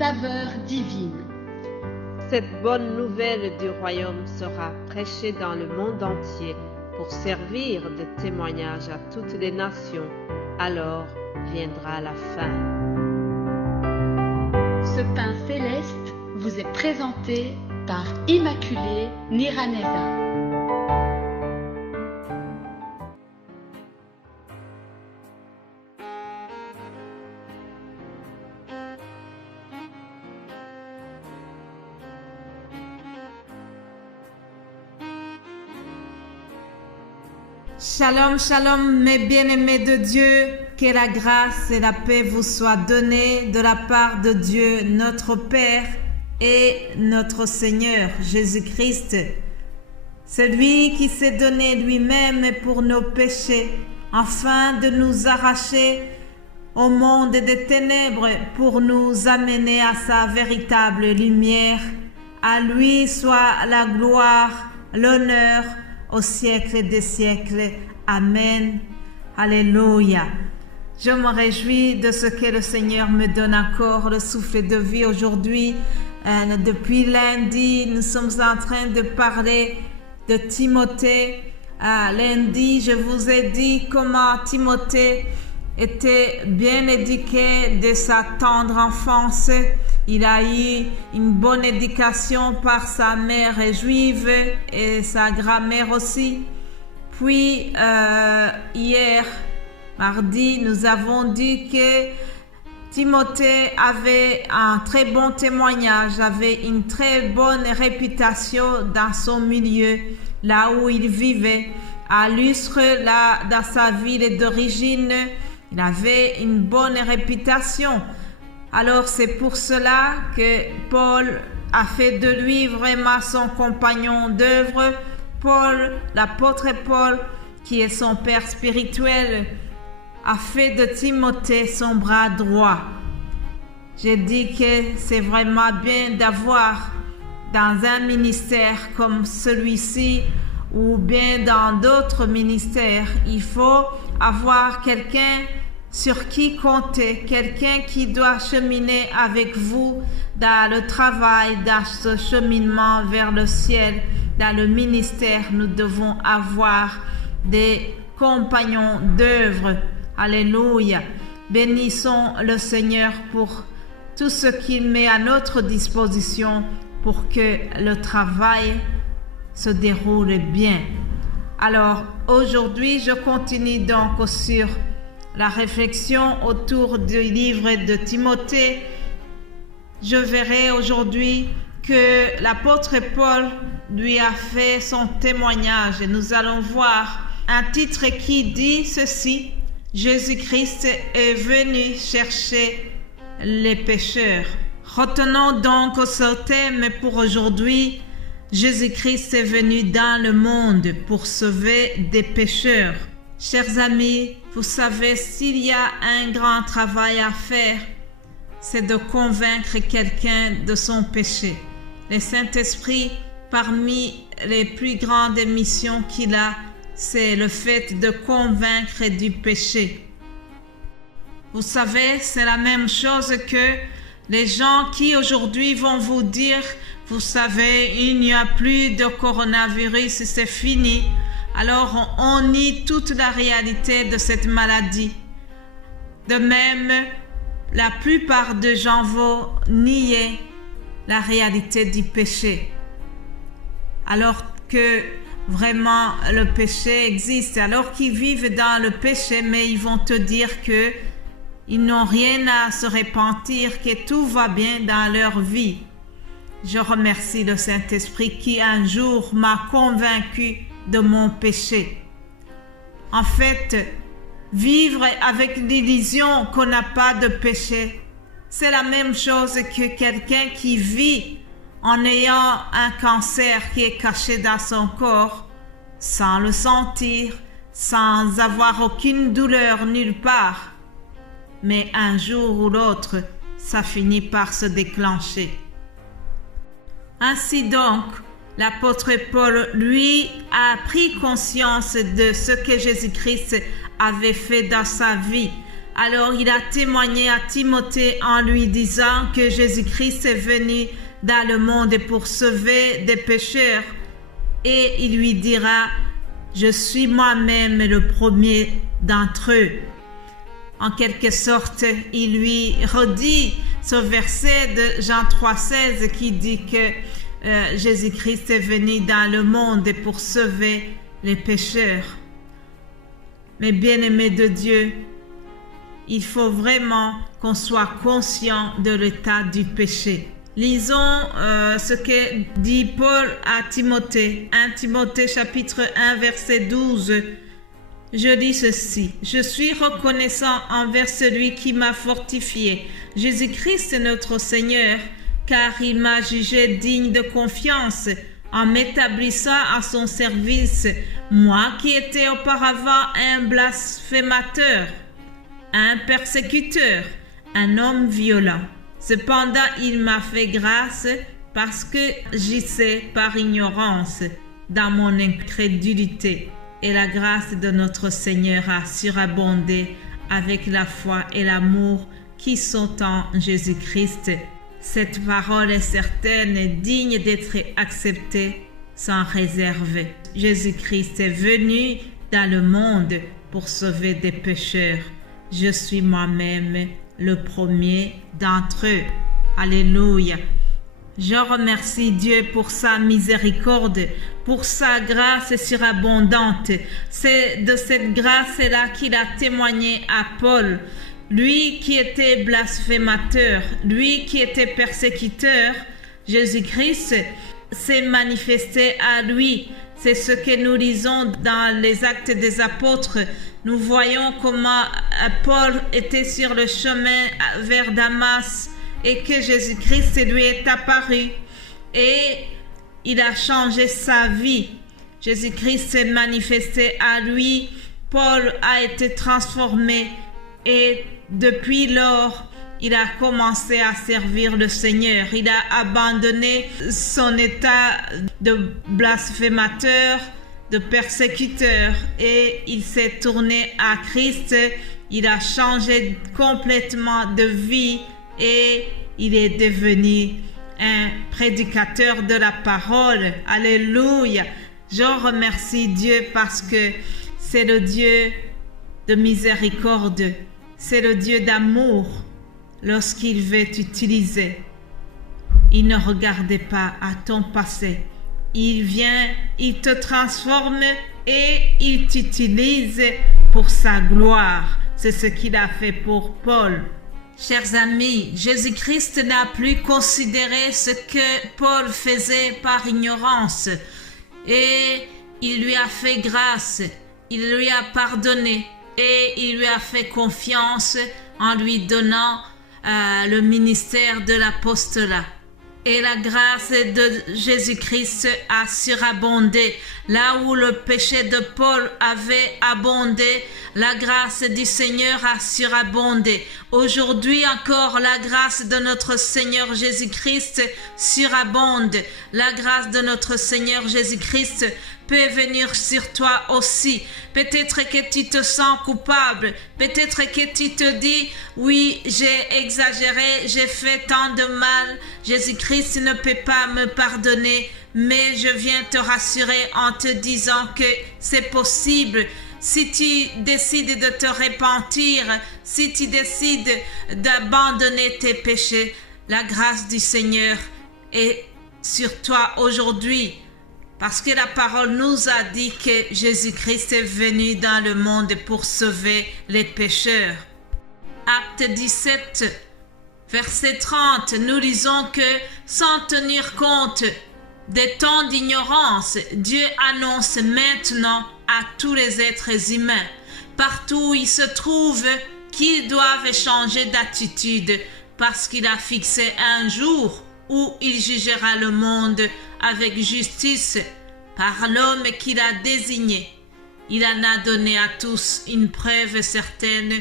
saveur divine. Cette bonne nouvelle du royaume sera prêchée dans le monde entier pour servir de témoignage à toutes les nations. Alors viendra la fin. Ce pain céleste vous est présenté par Immaculée Niraneza. Shalom, shalom, mes bien-aimés de Dieu, que la grâce et la paix vous soient données de la part de Dieu, notre Père et notre Seigneur Jésus-Christ. Celui qui s'est donné lui-même pour nos péchés, afin de nous arracher au monde des ténèbres pour nous amener à sa véritable lumière. À lui soit la gloire, l'honneur, au siècle des siècles. Amen. Alléluia. Je me réjouis de ce que le Seigneur me donne encore le souffle de vie aujourd'hui. Depuis lundi, nous sommes en train de parler de Timothée. Lundi, je vous ai dit comment Timothée était bien éduqué de sa tendre enfance. Il a eu une bonne éducation par sa mère juive et sa grand-mère aussi. Puis hier, mardi, nous avons dit que Timothée avait un très bon témoignage, avait une très bonne réputation dans son milieu, là où il vivait. À Lystre, là, dans sa ville d'origine, il avait une bonne réputation. Alors c'est pour cela que Paul a fait de lui vraiment son compagnon d'œuvre. Paul, l'apôtre Paul, qui est son père spirituel, a fait de Timothée son bras droit. J'ai dit que c'est vraiment bien d'avoir dans un ministère comme celui-ci ou bien dans d'autres ministères, il faut avoir quelqu'un sur qui compter, quelqu'un qui doit cheminer avec vous dans le travail, dans ce cheminement vers le ciel, dans le ministère. Nous devons avoir des compagnons d'œuvre. Alléluia. Bénissons le Seigneur pour tout ce qu'il met à notre disposition pour que le travail se déroule bien. Alors, aujourd'hui, je continue donc sur la réflexion autour du livre de Timothée. Je verrai aujourd'hui que l'apôtre Paul lui a fait son témoignage et nous allons voir un titre qui dit ceci: Jésus-Christ est venu chercher les pécheurs. Retenons donc ce thème pour aujourd'hui. Jésus-Christ est venu dans le monde pour sauver des pécheurs. Chers amis, vous savez, s'il y a un grand travail à faire, c'est de convaincre quelqu'un de son péché. Le Saint-Esprit, parmi les plus grandes missions qu'il a, c'est le fait de convaincre du péché. Vous savez, c'est la même chose que les gens qui aujourd'hui vont vous dire, vous savez, il n'y a plus de coronavirus, c'est fini. Alors on nie toute la réalité de cette maladie. De même, la plupart des gens vont nier la réalité du péché. Alors que vraiment le péché existe, alors qu'ils vivent dans le péché, mais ils vont te dire que ils n'ont rien à se repentir, que tout va bien dans leur vie. Je remercie le Saint-Esprit qui un jour m'a convaincu de mon péché. En fait, vivre avec l'illusion qu'on n'a pas de péché, c'est la même chose que quelqu'un qui vit en ayant un cancer qui est caché dans son corps, sans le sentir, sans avoir aucune douleur nulle part. Mais un jour ou l'autre, ça finit par se déclencher. Ainsi donc, l'apôtre Paul, lui, a pris conscience de ce que Jésus-Christ avait fait dans sa vie. Alors il a témoigné à Timothée en lui disant que Jésus-Christ est venu dans le monde pour sauver des pécheurs. Et il lui dira, je suis moi-même le premier d'entre eux. En quelque sorte, il lui redit ce verset de Jean 3,16 qui dit que Jésus-Christ est venu dans le monde pour sauver les pécheurs. Mais bien-aimés de Dieu, il faut vraiment qu'on soit conscient de l'état du péché. Lisons ce que dit Paul à Timothée. 1 Timothée chapitre 1 verset 12. Je lis ceci. Je suis reconnaissant envers celui qui m'a fortifié, Jésus-Christ notre Seigneur, car il m'a jugé digne de confiance en m'établissant à son service, moi qui étais auparavant un blasphémateur, un persécuteur, un homme violent. Cependant, il m'a fait grâce parce que j'agissais par ignorance dans mon incrédulité. Et la grâce de notre Seigneur a surabondé avec la foi et l'amour qui sont en Jésus-Christ. Cette parole est certaine, digne d'être acceptée sans réserve. Jésus-Christ est venu dans le monde pour sauver des pécheurs. Je suis moi-même le premier d'entre eux. Alléluia. Je remercie Dieu pour sa miséricorde, pour sa grâce surabondante. C'est de cette grâce-là qu'il a témoigné à Paul. Lui qui était blasphémateur, lui qui était persécuteur, Jésus-Christ s'est manifesté à lui. C'est ce que nous lisons dans les Actes des Apôtres. Nous voyons comment Paul était sur le chemin vers Damas et que Jésus-Christ lui est apparu et il a changé sa vie. Jésus-Christ s'est manifesté à lui. Paul a été transformé et depuis lors, il a commencé à servir le Seigneur. Il a abandonné son état de blasphémateur, de persécuteur et il s'est tourné à Christ. Il a changé complètement de vie et il est devenu un prédicateur de la parole. Alléluia. Je remercie Dieu parce que c'est le Dieu de miséricorde. C'est le Dieu d'amour. Lorsqu'il veut t'utiliser, il ne regarde pas à ton passé. Il vient, il te transforme et il t'utilise pour sa gloire. C'est ce qu'il a fait pour Paul. Chers amis, Jésus-Christ n'a plus considéré ce que Paul faisait par ignorance et il lui a fait grâce, il lui a pardonné et il lui a fait confiance en lui donnant le ministère de l'apostolat. Et la grâce de Jésus-Christ a surabondé. Là où le péché de Paul avait abondé, la grâce du Seigneur a surabondé. Aujourd'hui encore, la grâce de notre Seigneur Jésus-Christ surabonde. La grâce de notre Seigneur Jésus-Christ peut venir sur toi aussi. Peut-être que tu te sens coupable. Peut-être que tu te dis, oui, j'ai exagéré, j'ai fait tant de mal. Jésus-Christ ne peut pas me pardonner. Mais je viens te rassurer en te disant que c'est possible. Si tu décides de te repentir, si tu décides d'abandonner tes péchés, la grâce du Seigneur est sur toi aujourd'hui. Parce que la parole nous a dit que Jésus-Christ est venu dans le monde pour sauver les pécheurs. Acte 17, verset 30, nous lisons que sans tenir compte des temps d'ignorance, Dieu annonce maintenant à tous les êtres humains, partout où ils se trouvent, qu'ils doivent changer d'attitude parce qu'il a fixé un jour où il jugera le monde avec justice par l'homme qu'il a désigné. Il en a donné à tous une preuve certaine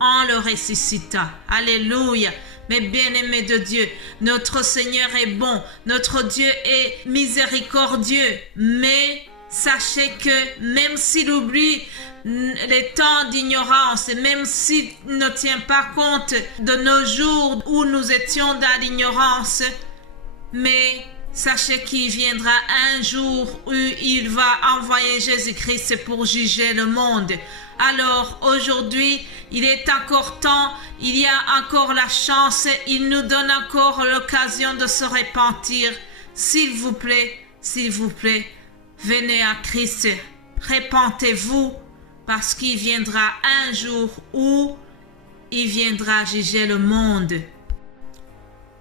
en le ressuscitant. Alléluia. Mais bien-aimés de Dieu, notre Seigneur est bon, notre Dieu est miséricordieux, mais sachez que même s'il oublie les temps d'ignorance, même s'il ne tient pas compte de nos jours où nous étions dans l'ignorance, mais sachez qu'il viendra un jour où il va envoyer Jésus-Christ pour juger le monde. Alors aujourd'hui, il est encore temps, il y a encore la chance, il nous donne encore l'occasion de se repentir. S'il vous plaît, venez à Christ, repentez-vous, parce qu'il viendra un jour où il viendra juger le monde.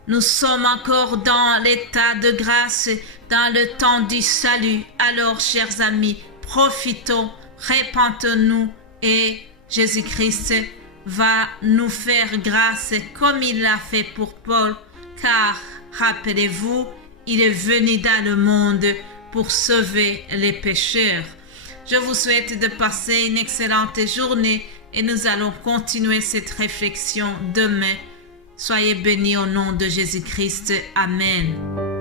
Nous sommes encore dans l'état de grâce, dans le temps du salut. Alors, chers amis, profitons, repentons-nous et Jésus-Christ va nous faire grâce comme il l'a fait pour Paul, car, rappelez-vous, il est venu dans le monde pour sauver les pécheurs. Je vous souhaite de passer une excellente journée et nous allons continuer cette réflexion demain. Soyez bénis au nom de Jésus-Christ. Amen.